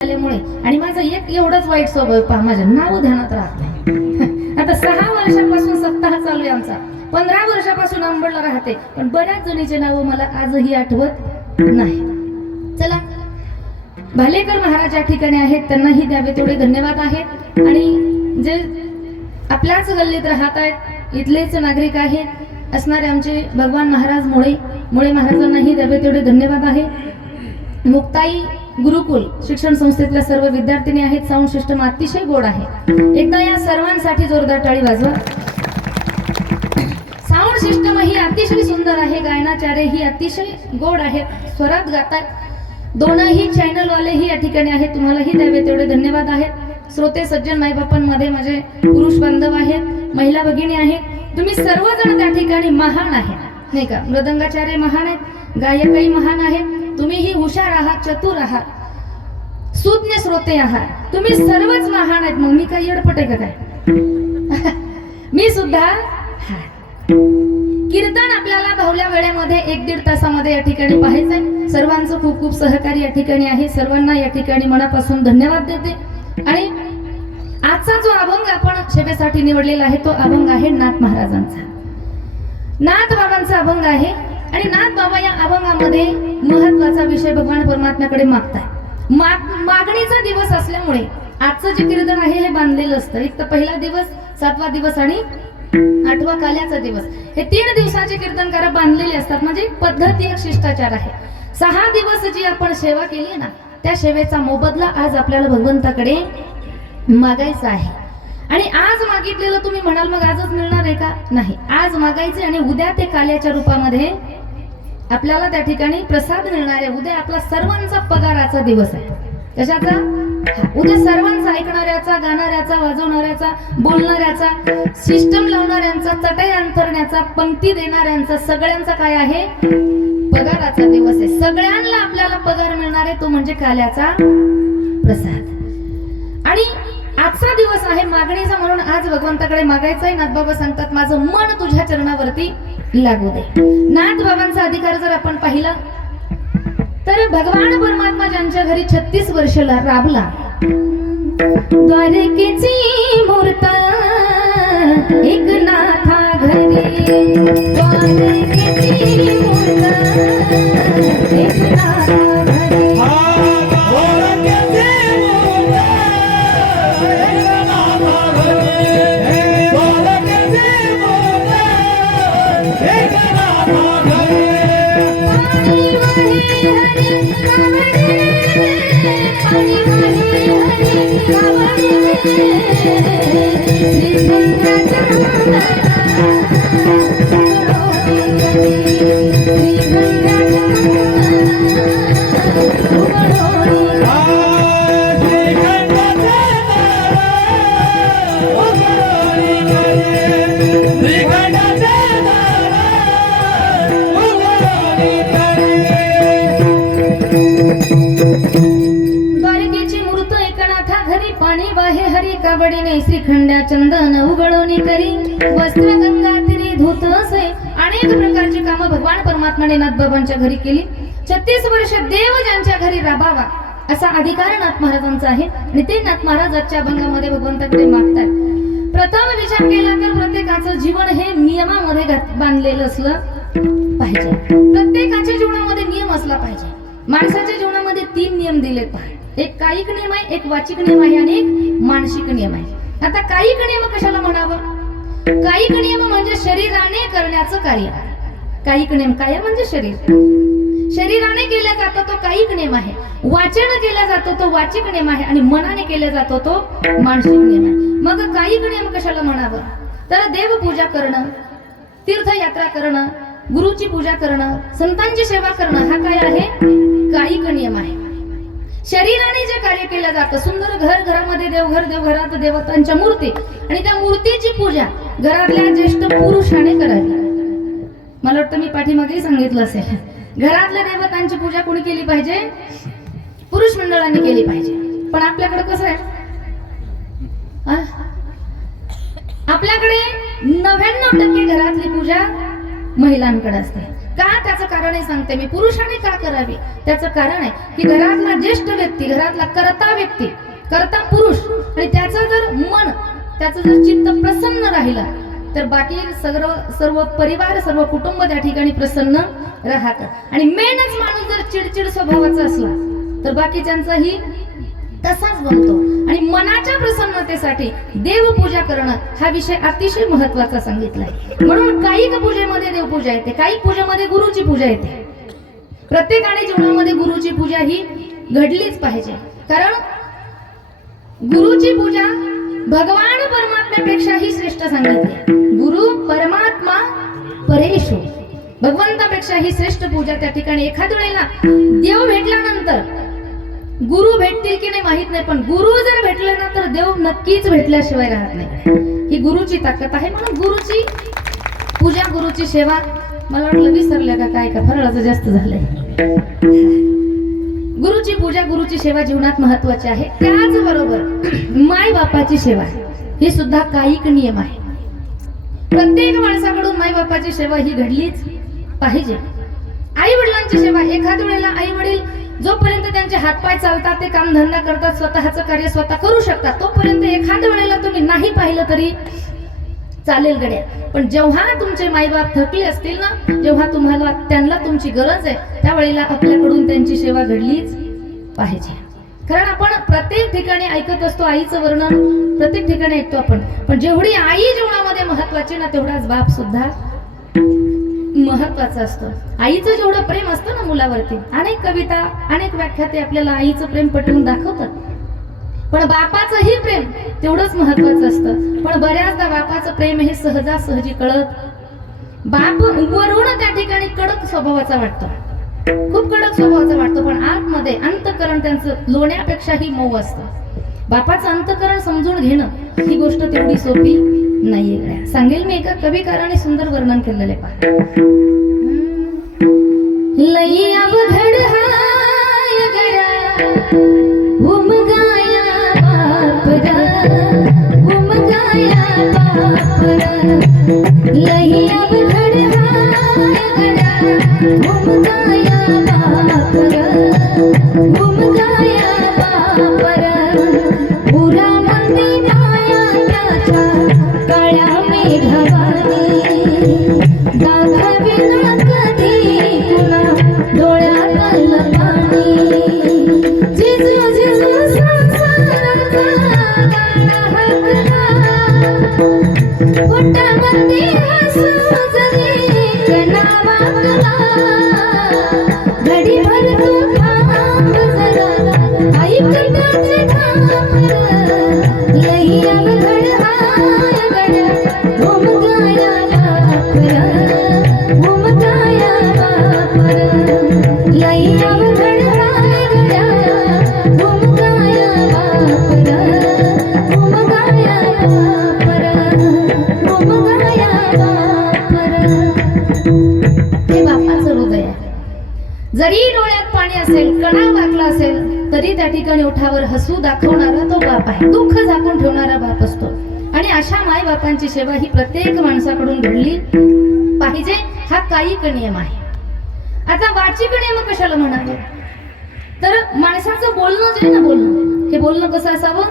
आल्यामुळे आणि माझं एक एवढंच वाईट स्वभाव पहा, माझं नाव ध्यानात राहत नाही. आता 6 वर्षापासून सप्ताह चालू आहे आमचा, 15 वर्षापासून अंबडला राहते, पण बऱ्याच जणीचे नाव मला आजही आठवत नाही. चला, भालेकर महाराज या ठिकाणी आहेत, त्यांनाही द्यावे तेवढे धन्यवाद आहेत. आणि जे आपल्याच गल्लीत राहत आहेत, इथलेच नागरिक आहेत असणारे आमचे भगवान महाराज मुळे महाराजांनाही द्यावे तेवढे धन्यवाद आहे. मुक्ताई गुरुकुल शिक्षण संस्थेतल्या सर्व विद्यार्थिनी आहेत. साऊंड सिस्टम अतिशय गोड आहे. एकदा या सर्वांसाठी जोरदार टाळी वाजवा. साऊंड सिस्टम ही अतिशय सुंदर आहे, गायनाचार्य ही अतिशय गोड आहेत, स्वरात गातात. दोनही चॅनल वालेही या ठिकाणी आहेत, तुम्हालाही द्यावे तेवढे धन्यवाद आहेत. श्रोते सज्जन मायबापांमध्ये माझे पुरुष बांधव आहेत, महिला भगिनी आहेत. तुम्ही सर्वजण त्या ठिकाणी महान आहेत नाही का. मृदंगाचार्य महान आहेत, गायकही महान आहेत. तुम्हीही हुशार आहात, चतुर आहात, सुज्ञ श्रोते आहात, तुम्ही सर्वच महान आहेत. मग मी काय येडपट आहे का काय? मी सुद्धा. कीर्तन आपल्याला भावल्या वेळेमध्ये 1-1.5 तासामध्ये या ठिकाणी पाहायचंय. सर्वांचं खूप खूप सहकार्य या ठिकाणी आहे. सर्वांना या ठिकाणी मनापासून धन्यवाद देते. आणि आजचा जो अभंग आपण सेवेसाठी निवडलेला आहे तो अभंग आहे नाथ महाराजांचा, नाथ बाबांचा अभंग आहे. आणि नाथ बाबा या अभंगामध्ये महत्वाचा विषय भगवान परमात्म्याकडे मागताय. मागणीचा दिवस असल्यामुळे आजचं जे कीर्तन आहे हे बांधलेलं असतं. एक तर पहिला दिवस, 7वा दिवस आणि 8वा काल्याचा दिवस, हे 3 दिवसाचे कीर्तनकार बांधलेले असतात. म्हणजे पद्धती एक शिष्टाचार आहे. 6 दिवस जी आपण सेवा केली ना, त्या सेवेचा मोबदला आज आपल्याला भगवंताकडे मागायचा आहे. आणि आज मागितलेलं तुम्ही म्हणाल मग आजच मिळणार आहे का? नाही, आज मागायचे आणि उद्या ते काल्याच्या रूपामध्ये आपल्याला त्या ठिकाणी प्रसाद मिळणार आहे. उद्या आपला सर्वांचा पगाराचा दिवस आहे. कशाचा? उद्या सर्वांचा, ऐकणाऱ्याचा, गाणाऱ्याचा, वाजवणाऱ्याचा, बोलणाऱ्याचा, सिस्टम लावणाऱ्यांचा, चटई अंथरण्याचा, पंक्ती देणाऱ्यांचा, सगळ्यांचा काय आहे? पगाराचा दिवस आहे. सगळ्यांना आपल्याला पगार मिळणार आहे, तो म्हणजे काल्याचा प्रसाद. आणि आजचा दिवस आहे मागणीचा, म्हणून आज भगवंताकडे मागायचं आहे. नाथबाबा सांगतात माझं मन तुझ्या चरणावरती लागू दे. नाथबाबांचा अधिकार जर आपण पाहिला तर भगवान परमात्मा ज्यांच्या घरी 36 वर्ष राबला, द्वारकेची मूर्त एकनाथा घरी, द्वारकेची मूर्त एकनाथा घरी, कावडीने श्रीखंड्या चंदन उगळवणी करी, वस्त्र गंगा तिरी धुत असे. अनेक प्रकारची कामं भगवान परमात्माने नाथबाबांच्या घरी केली. 36 वर्ष देव ज्यांच्या घरी राबावा असा अधिकार नाथ महाराजांचा आहे. आणि ते नाथ महाराज आजच्या अभंगामध्ये भगवंताकडे मागतात. प्रथम विचार केला तर प्रत्येकाचं जीवन हे नियमामध्ये बांधलेलं असलं पाहिजे. प्रत्येकाच्या जीवनामध्ये नियम असला पाहिजे. माणसाच्या जीवनामध्ये 3 नियम दिलेत पहा. एक कायिक नियम आहे, एक वाचिक नियम आहे आणि एक मानसिक नियम आहे. आता कायिक नियम कशाला म्हणावं? कायिक नियम म्हणजे शरीराने करण्याचं कार्य. कायिक नियम, काय म्हणजे शरीर, शरीराने केला जातो तो कायिक नियम आहे. वाचन केला जातो तो वाचिक नियम आहे. आणि मनाने केला जातो तो मानसिक नियम आहे. मग कायिक नियम कशाला म्हणावं? तर देवपूजा करणं, तीर्थयात्रा करणं, गुरुची पूजा करणं, संतांची सेवा करणं, हा काय आहे? कायिक नियम आहे. शरीराने जे कार्य केलं जातं, सुंदर घर, घरामध्ये देवघर, देवघरात देवतांच्या मूर्ती, आणि त्या मूर्तीची पूजा घरातल्या ज्येष्ठ पुरुषाने करावी. मला वाटतं मी पाठीमागेही सांगितलं असेल, घरातल्या देवतांची पूजा कोणी केली पाहिजे? पुरुष मंडळांनी केली पाहिजे. पण आपल्याकडे कसं आहे? आपल्याकडे 99% घरातली पूजा महिलांकडे असते. का त्याचं कारणही सांगते मी. पुरुषाने का करावी त्याचं कारण आहे की घरातला ज्येष्ठ व्यक्ती, घरातला कर्ता व्यक्ती, कर्ता पुरुष, आणि त्याचं जर मन, त्याचं जर चित्त प्रसन्न राहिला तर बाकी सर्व परिवार, सर्व कुटुंब त्या ठिकाणी प्रसन्न राहतं. आणि मेनच माणूस जर चिडचिड स्वभावाचा असला तर बाकीच्यांचाही तसाच बनतो. आणि मनाच्या प्रसन्नतेसाठी देवपूजा करणं हा विषय अतिशय महत्वाचा सांगितलाय. म्हणून कायिक पूजेमध्ये देवपूजा येते, कायिक पूजेमध्ये गुरुची पूजा येते. प्रत्येकाने जीवनामध्ये गुरुची पूजा ही घडलीच पाहिजे. कारण गुरुची पूजा भगवान परमात्म्यापेक्षाही श्रेष्ठ सांगितली. गुरु परमात्मा परेशो, भगवंतापेक्षाही श्रेष्ठ पूजा त्या ठिकाणी. एखाद्या वेळेला देव भेटल्यानंतर गुरु भेटतील की नाही माहित नाही, पण गुरु जर भेटले ना तर देव नक्कीच भेटल्याशिवाय राहत नाही. ही गुरुची ताकद आहे. म्हणून गुरुची पूजा, गुरुची सेवा. मला वाटलं विसरल्या का काय, का फराळाचं जास्त झालंय. गुरुची पूजा, गुरुची सेवा जीवनात महत्वाची आहे. त्याचबरोबर माय बापाची सेवा ही सुद्धा कायिक नियम आहे. प्रत्येक माणसाकडून माय बापाची सेवा ही घडलीच पाहिजे. आई वडिलांची सेवा. एखाद्या वेळेला आई वडील जोपर्यंत त्यांचे हातपाय चालतात, ते काम धंदा करतात, स्वतःचं कार्य स्वतः करू शकतात, तोपर्यंत एखाद्या वेळेला तुम्ही नाही पाहिलं तरी चालेल गड्या. पण जेव्हा तुमचे माईबाप थकले असतील ना, जेव्हा तुम्हाला त्यांना तुमची गरज आहे, त्यावेळेला आपल्याकडून त्यांची सेवा घडलीच पाहिजे. कारण आपण प्रत्येक ठिकाणी ऐकत असतो आईचं वर्णन, प्रत्येक ठिकाणी ऐकतो आपण, पण जेवढी आई जीवनामध्ये महत्वाची ना तेवढाच बाप सुद्धा महत्वाचा असतो. आईचं जेवढं प्रेम असतं ना मुलावरती, अनेक कविता, अनेक व्याख्याते आपल्याला आईचं प्रेम पटवून दाखवतात, पण बापाचंही प्रेम तेवढंच महत्वाचं असतं. पण बऱ्याचदा बापाचं प्रेम हे सहजासहजी कळत. बाप वरून त्या ठिकाणी कडक स्वभावाचा वाटतो, खूप कडक स्वभावाचा वाटतो, पण आतमध्ये अंतःकरण त्यांचं लोण्यापेक्षाही मऊ असतं. बापाचं अंतःकरण समजून घेणं ही गोष्ट तेवढी सोपी नाहीये. सांगेल मी एका कविकाराने सुंदर वर्णन केलेले पहा. लई अवघड हाय गड्या उमगाया बापरा, उमगाया बापरा. लई अवघड हाय गड्या उमगाया बापरा, उमगाया बापरा. पुरा मंदी माया त्याच्या काळ्या मेघवानी, दाखविना कधी पुन्हा डोळ्यातलं पाणी. जिजू जिजू संसाराचा गाणं हाकला, पोटामध्ये हसू जरी कणा वाकला. घडीभर तू थांब जरा, ऐक त्याचे थांब. लई अवघड हाय गड्या उमगाया बापरा, उमगाया बापरा. लई अवघड हाय गड्या उमगाया बापरा, उमगाया बापरा, उमगाया बापरा. हे बापाचं हृदय आहे. जरी डोळ्यात पाणी असेल, कणा वाकला असेल, तरी त्या ठिकाणी ओठावर हसू दाखवणारा तो बाप आहे. दुःख झाकून ठेवणारा बाप असतो. आणि अशा माय बापांची सेवा ही प्रत्येक माणसाकडून घडली पाहिजे. हा कायिक नियम आहे. आता वाचिक नियम कशाला म्हणावे, तर माणसाचं बोलणं जे ना, बोलणं हे बोलणं कसं असावं,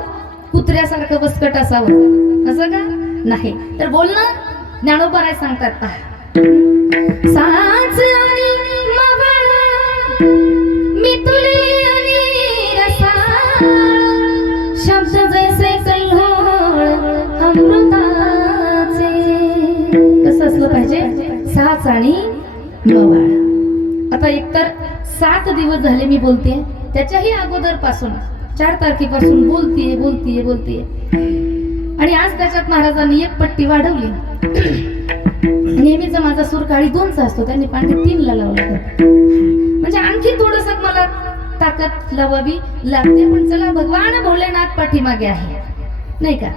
कुत्र्यासारखं बसकट असावं असं का नाही, तर बोलणं ज्ञानोबा सांगतात पहा. साच आणि मवळ मी तुले आणि रसाळ, शब्द जैसे कल्होळ अमृताचे. कसं असलं पाहिजे, साच आणि मवाळ. आता एकतर 7 दिवस झाले मी बोलते, त्याच्याही अगोदर पासून 4 तारखेपासून बोलतीये. आणि आज त्याच्यात महाराजांनी एक पट्टी वाढवली. नेहमीचा माझा सूर काळी 2चा असतो, त्यांनी पांढरी 3ला लावला. म्हणजे आणखी थोडस मला ताकद लावावी लागते. पण चला, भगवान भोलेनाथ पाठीमागे आहे नाही का.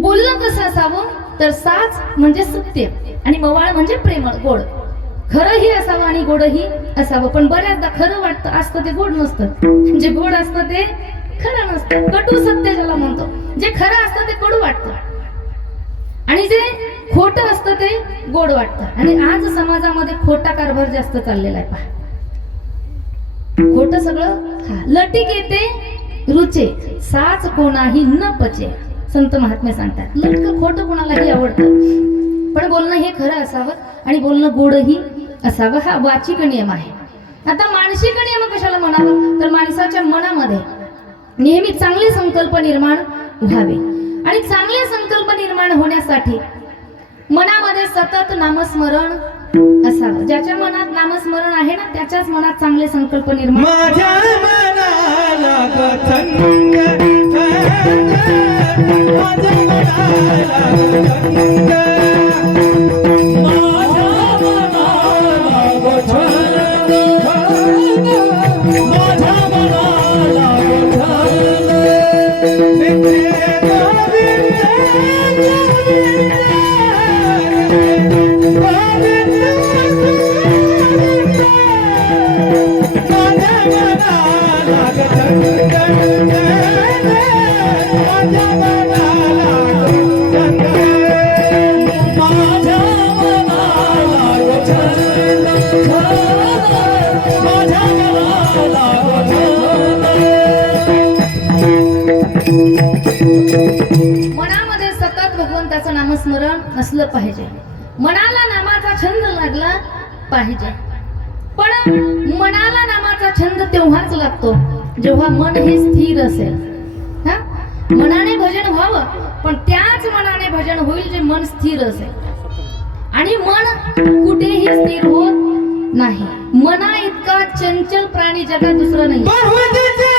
बोलणं कसं असावं, तर साच म्हणजे सत्य आणि मवाळ म्हणजे प्रेमळ गोड. खरंही असावं आणि गोडही असावं. पण बऱ्याचदा खरं वाटतं असतं ते गोड नसतं, जे गोड असतं ते खरं नसतं. कटू सत्य ज्याला म्हणतो, जे खरं असतं ते कडू वाटतं. आणि जे खोटं असतं ते गोड वाटतं. आणि आज समाजामध्ये खोटा कारभार जास्त चाललेला आहे पहा. खोटं सगळं लटीक येते रुचे, साच कोणाही न पचे. संत महात्मे सांगतात लटकं खोटं कोणालाही आवडतं, पण बोलणं हे खरं असावं आणि बोलणं गोडही असावं. हा वाचिक नियम आहे. आता मानसिक नियम कशाला म्हणावं, तर माणसाच्या मनामध्ये नेहमी चांगले संकल्प निर्माण व्हावे. आणि चांगले संकल्प निर्माण होण्यासाठी मनामध्ये सतत नामस्मरण असावं. ज्याच्या मनात नामस्मरण आहे ना त्याच्याच मनात चांगले संकल्प निर्माण. माझ्या मनाला गथंग, माझ्या मनाला गथंग, माझ्या मनाला गथंग, माझ्या मनाला गथंग. नित्य गोविंद मनामध्ये सतत भगवंताचं नामस्मरण असलं पाहिजे. मनाला नामाचा छंद लागला पाहिजे. पण मनाला नामाचा छंद तेव्हाच लागतो जेव्हा मन हे स्थिर असेल. हा, मनाने भजन व्हावं, पण त्याच मनाने भजन होईल जे मन स्थिर असेल. आणि मन कुठेही स्थिर होत नाही. मना इतका चंचल प्राणी जगात दुसरं नाही. बहुतेचे